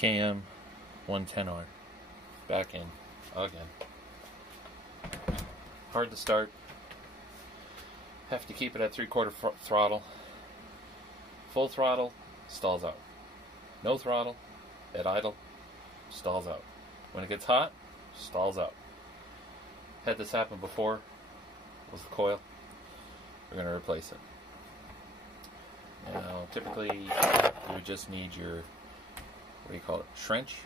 KM 110R back in again. Hard to start. Have to keep it at 3/4 throttle. Full throttle, stalls out. No throttle, at idle, stalls out. When it gets hot, stalls out. Had this happen before, was the coil. We're going to replace it. Now, typically, you would just need your, what do you call it, wrench,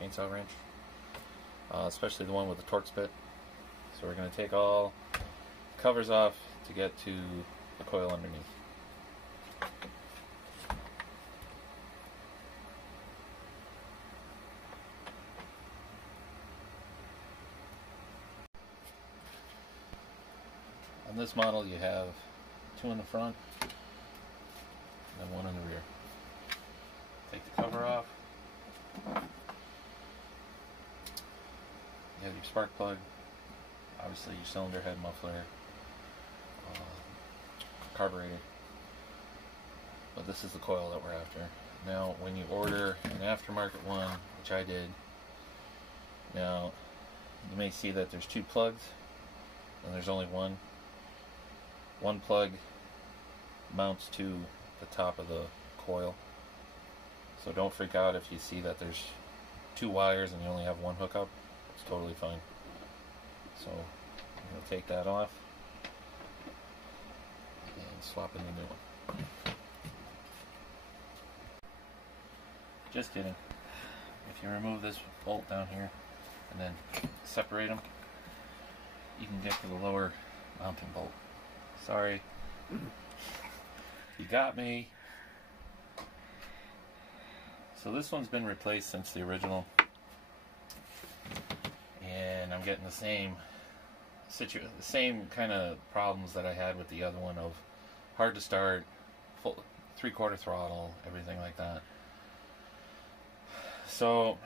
chainsaw wrench, especially the one with the torque spit. So we're going to take all the covers off to get to the coil underneath. On this model you have 2 in the front and 1 in the rear. Take the cover off. You have your spark plug, obviously your cylinder head muffler, carburetor, but this is the coil that we're after. Now when you order an aftermarket one, which I did, now you may see that there's 2 plugs and there's only one. One plug mounts to the top of the coil, so don't freak out if you see that there's 2 wires and you only have 1 hookup. It's totally fine. So I'm going to take that off and swap in the new one. Just kidding. If you remove this bolt down here and then separate them, you can get to the lower mounting bolt. Sorry. You got me. So this one's been replaced since the original, and I'm getting the same kind of problems that I had with the other one, of hard to start, full 3/4 throttle, everything like that. So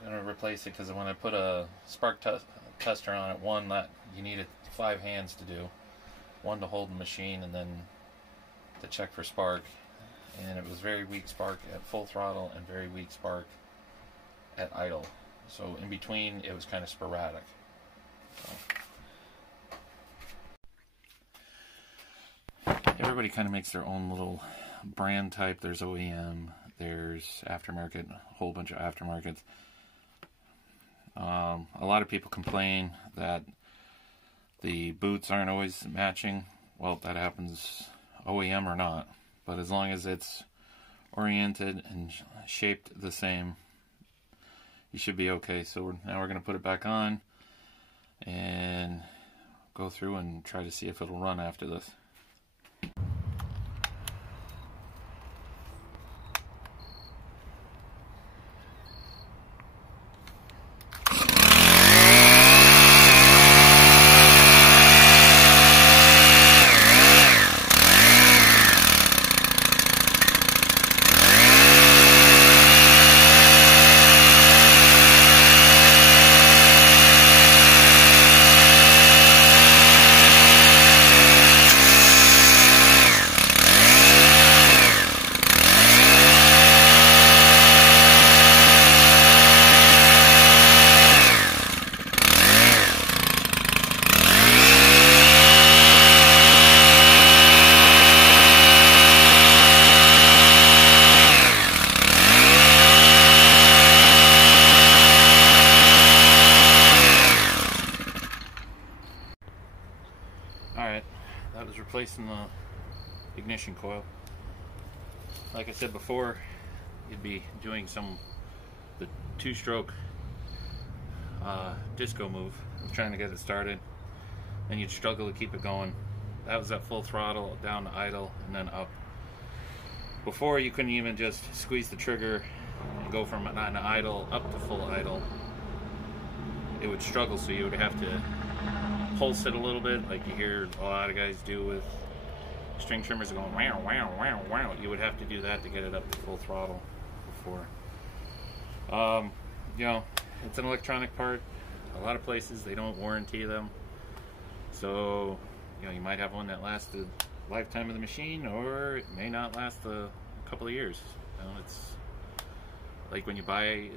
I'm going to replace it because when I put a spark tester on it, one that you needed 5 hands to do. 1 to hold the machine and then to check for spark, and it was very weak spark at full throttle and very weak spark at idle. So in between it was kind of sporadic. So everybody kind of makes their own little brand type. There's OEM, there's aftermarket, a whole bunch of aftermarkets. A lot of people complain that the boots aren't always matching. Well, that happens OEM or not, but as long as it's oriented and shaped the same, you should be okay. So now we're going to put it back on and go through and try to see if it'll run after this. Alright, that was replacing the ignition coil. Like I said before, you'd be doing the 2-stroke disco move of trying to get it started, and you'd struggle to keep it going. That was at full throttle, down to idle, and then up. Before, you couldn't even just squeeze the trigger and go from an idle up to full idle. It would struggle, so you would have to pulse it a little bit, like you hear a lot of guys do with string trimmers going wow, wow, wow, wow. You would have to do that to get it up to full throttle before. You know, it's an electronic part. A lot of places, they don't warranty them. So, you know, you might have one that lasts the lifetime of the machine, or it may not last a couple of years. You know, it's like when you buy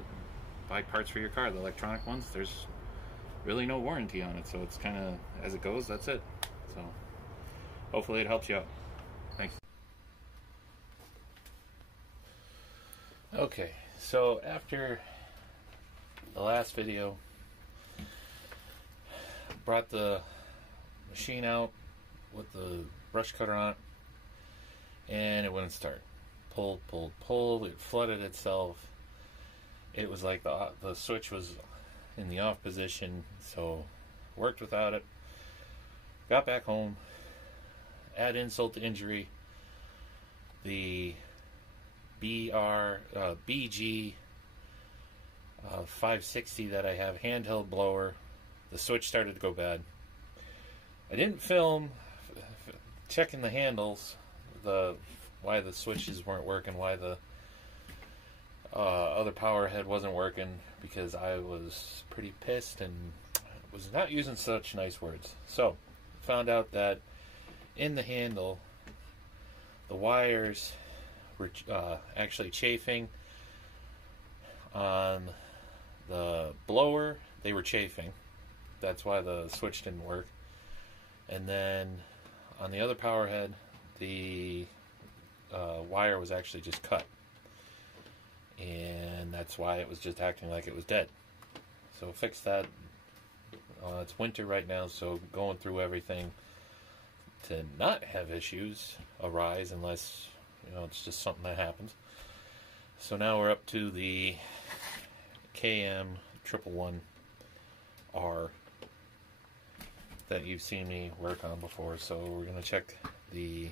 parts for your car, the electronic ones, there's really no warranty on it, so it's kind of as it goes, that's it. So hopefully it helps you out. Thanks. Okay, so after the last video, brought the machine out with the brush cutter on it, and it wouldn't start. Pulled, it flooded itself. It was like the switch was in the off position, so worked without it. Got back home, add insult to injury, the BG 560 that I have, handheld blower, the switch started to go bad. I didn't film checking the handles, why the switches weren't working, why the other power head wasn't working, because I was pretty pissed and was not using such nice words. So found out that in the handle, the wires were actually chafing. On the blower, they were chafing. That's why the switch didn't work. And then on the other power head, the wire was actually just cut. And that's why it was just acting like it was dead. So fix that. It's winter right now, so going through everything to not have issues arise unless, you know, it's just something that happens. So now we're up to the KM111R that you've seen me work on before. So we're going to check the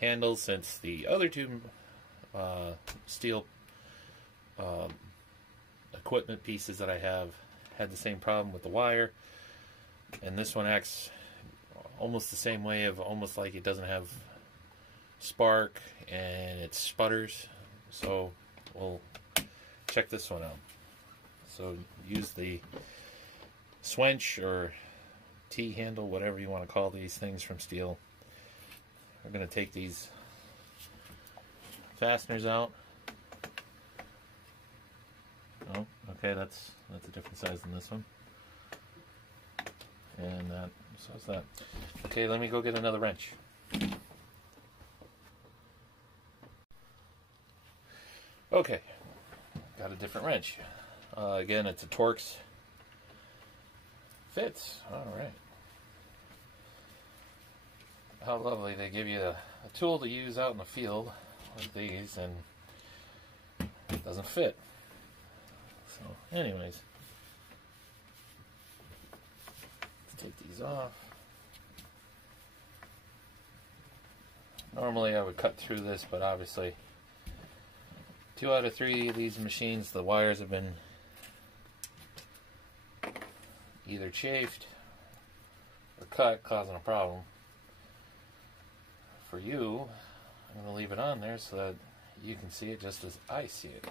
handles, since the other two Stihl equipment pieces that I have had the same problem with the wire, and this one acts almost the same way, of almost like it doesn't have spark and it sputters. So we'll check this one out. So use the Swench or T-handle, whatever you want to call these things from Stihl. We're going to take these fasteners out. Oh, okay, that's a different size than this one. And that, so is that. Okay, let me go get another wrench. Okay, got a different wrench. Again, it's a Torx. Fits. Alright. How lovely. They give you a tool to use out in the field like these, and it doesn't fit. So, anyways, let's take these off. Normally I would cut through this, but obviously 2 out of 3 of these machines, the wires have been either chafed or cut, causing a problem. For you, I'm going to leave it on there so that you can see it just as I see it.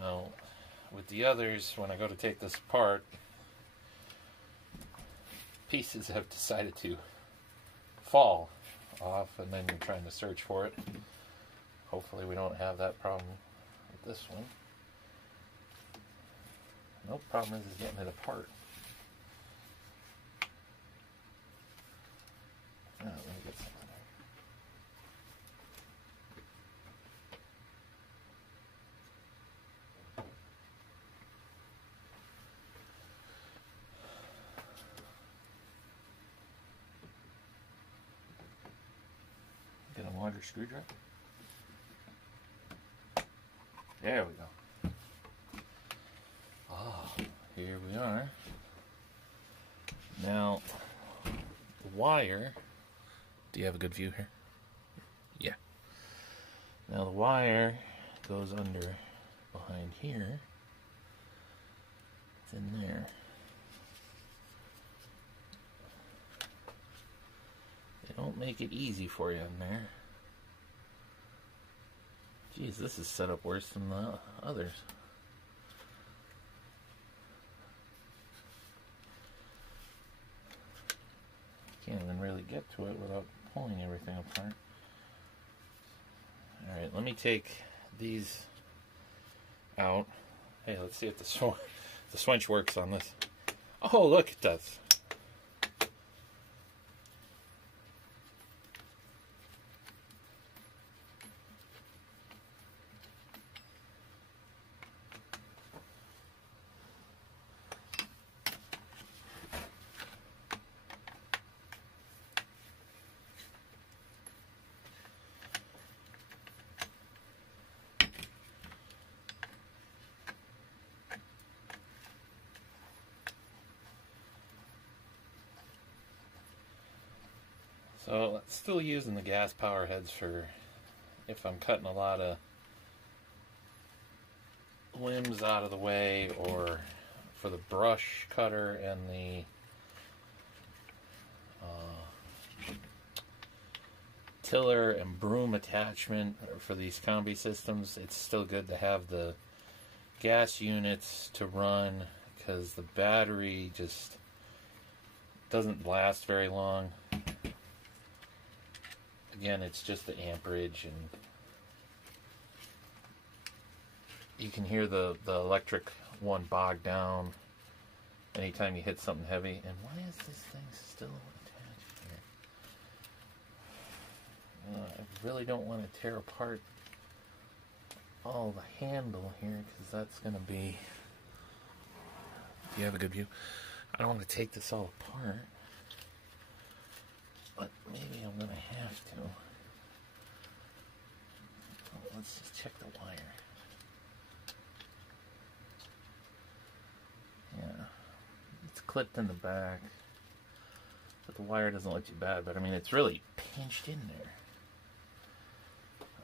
Now, with the others, when I go to take this apart, pieces have decided to fall off, and then you're trying to search for it. Hopefully we don't have that problem with this one. No problem is getting it apart. Now, let me get something here. Get a longer screwdriver. There we go. Ah, here we are. Now, the wire. Do you have a good view here? Yeah. Now the wire goes under behind here. It's in there. They don't make it easy for you in there. Geez, this is set up worse than the others. Can't even really get to it without pulling everything apart. Alright, let me take these out. Hey, let's see if the switch works on this. Oh, look, it does. So, still using the gas power heads for if I'm cutting a lot of limbs out of the way, or for the brush cutter and the tiller and broom attachment for these combi systems. It's still good to have the gas units to run, because the battery just doesn't last very long. Again, it's just the amperage, and you can hear the electric one bog down anytime you hit something heavy. And why is this thing still attached here? I really don't want to tear apart all the handle here, because that's going to be... Do you have a good view? I don't want to take this all apart, but maybe I'm going to have to. Let's just check the wire. Yeah, it's clipped in the back, but the wire doesn't look too bad. But I mean, it's really pinched in there.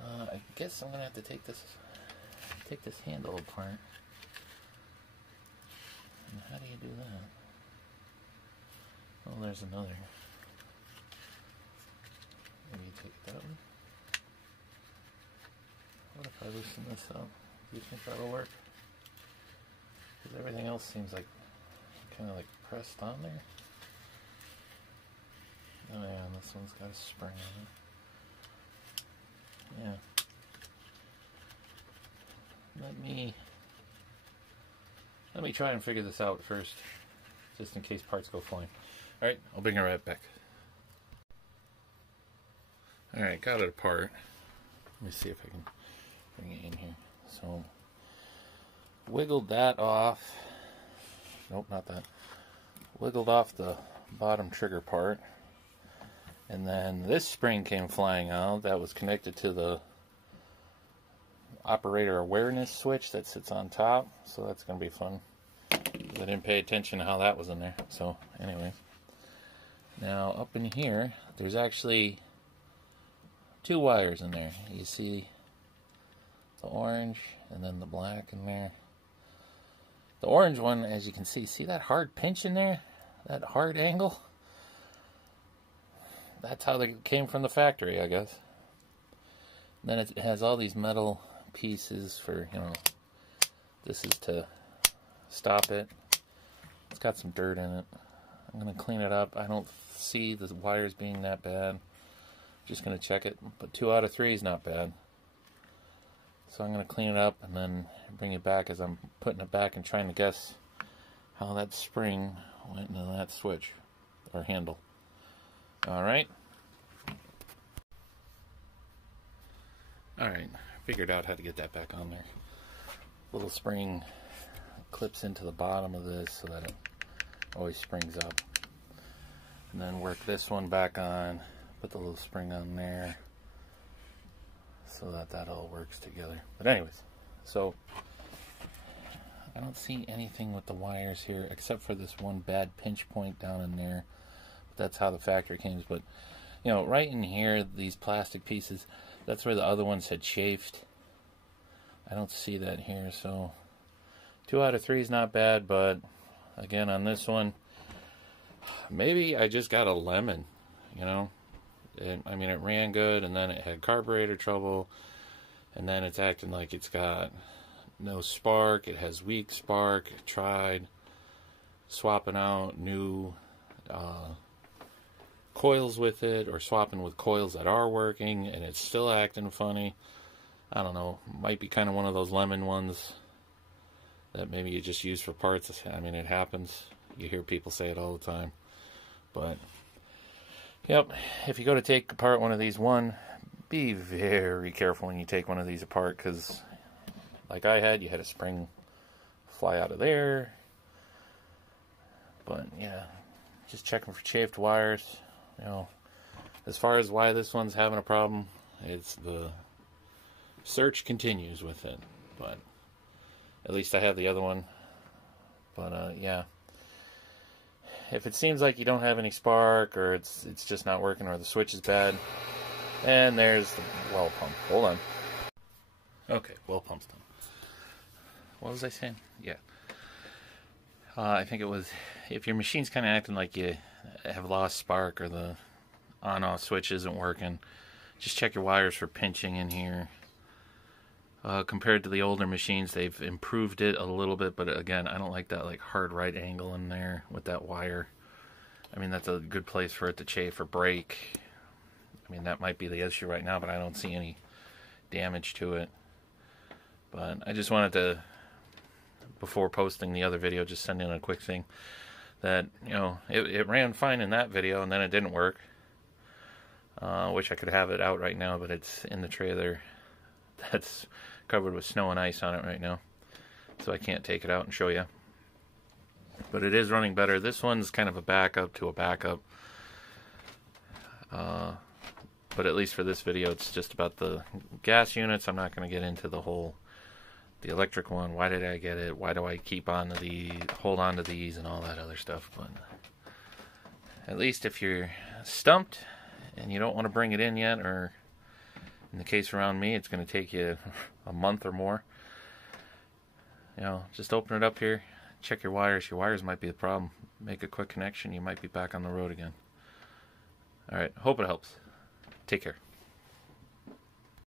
I guess I'm going to have to take this handle apart. And how do you do that? Oh, there's another. Maybe you take it that way. What if I loosen this up? Do you think that'll work? Because everything else seems like kind of like pressed on there. Oh yeah, and this one's got a spring on it. Yeah. Let me try and figure this out first, just in case parts go flying. Alright, I'll bring it right back. Alright, got it apart. Let me see if I can bring it in here. So, wiggled that off. Nope, not that. Wiggled off the bottom trigger part. And then this spring came flying out. That was connected to the operator awareness switch that sits on top. So that's going to be fun. I didn't pay attention to how that was in there. So, anyway. Now, up in here, there's actually 2 wires in there. You see the orange and then the black in there. The orange one, as you can see that hard pinch in there? That hard angle? That's how they came from the factory, I guess. And then it has all these metal pieces for, you know, this is to stop it. It's got some dirt in it. I'm going to clean it up. I don't see the wires being that bad. Just going to check it, but 2 out of 3 is not bad. So I'm going to clean it up and then bring it back as I'm putting it back and trying to guess how that spring went into that switch or handle. Alright. Alright, figured out how to get that back on there. Little spring clips into the bottom of this so that it always springs up. And then work this one back on, put the little spring on there so that all works together. But anyways, so I don't see anything with the wires here except for this one bad pinch point down in there. But that's how the factory came. But you know, right in here, these plastic pieces, that's where the other ones had chafed. I don't see that here, so 2 out of 3 is not bad, but again, on this one, maybe I just got a lemon, you know. I mean, it ran good, and then it had carburetor trouble, and then it's acting like it's got no spark. It has weak spark. I tried swapping out new coils with it, or swapping with coils that are working and it's still acting funny. I don't know, might be kind of one of those lemon ones that maybe you just use for parts. I mean, it happens. You hear people say it all the time. But, yep, if you go to take apart one of these, be very careful when you take one of these apart, because like I had, you had a spring fly out of there. But, yeah, just checking for chafed wires. You know, as far as why this one's having a problem, it's the search continues with it. But at least I have the other one. But, yeah. If it seems like you don't have any spark, or it's just not working, or the switch is bad, and there's the well pump. Hold on. Okay, well pump's done. What was I saying? Yeah. I think it was, if your machine's kind of acting like you have lost spark, or the on-off switch isn't working, just check your wires for pinching in here. Compared to the older machines, they've improved it a little bit, but again, I don't like that like hard right angle in there with that wire. I mean, that's a good place for it to chafe or break. I mean, that might be the issue right now, but I don't see any damage to it. But I just wanted to, before posting the other video, just send in a quick thing that, you know, it ran fine in that video, and then it didn't work. Wish I could have it out right now, but it's in the trailer that's covered with snow and ice on it right now, so I can't take it out and show you. But it is running better. This one's kind of a backup to a backup. But at least for this video, it's just about the gas units. I'm not going to get into the electric one. Why did I get it? Why do I hold on to these and all that other stuff? But at least if you're stumped and you don't want to bring it in yet, or in the case around me, it's going to take you a month or more, you know, just open it up here, check your wires. Your wires might be the problem. Make a quick connection. You might be back on the road again. All right. Hope it helps. Take care.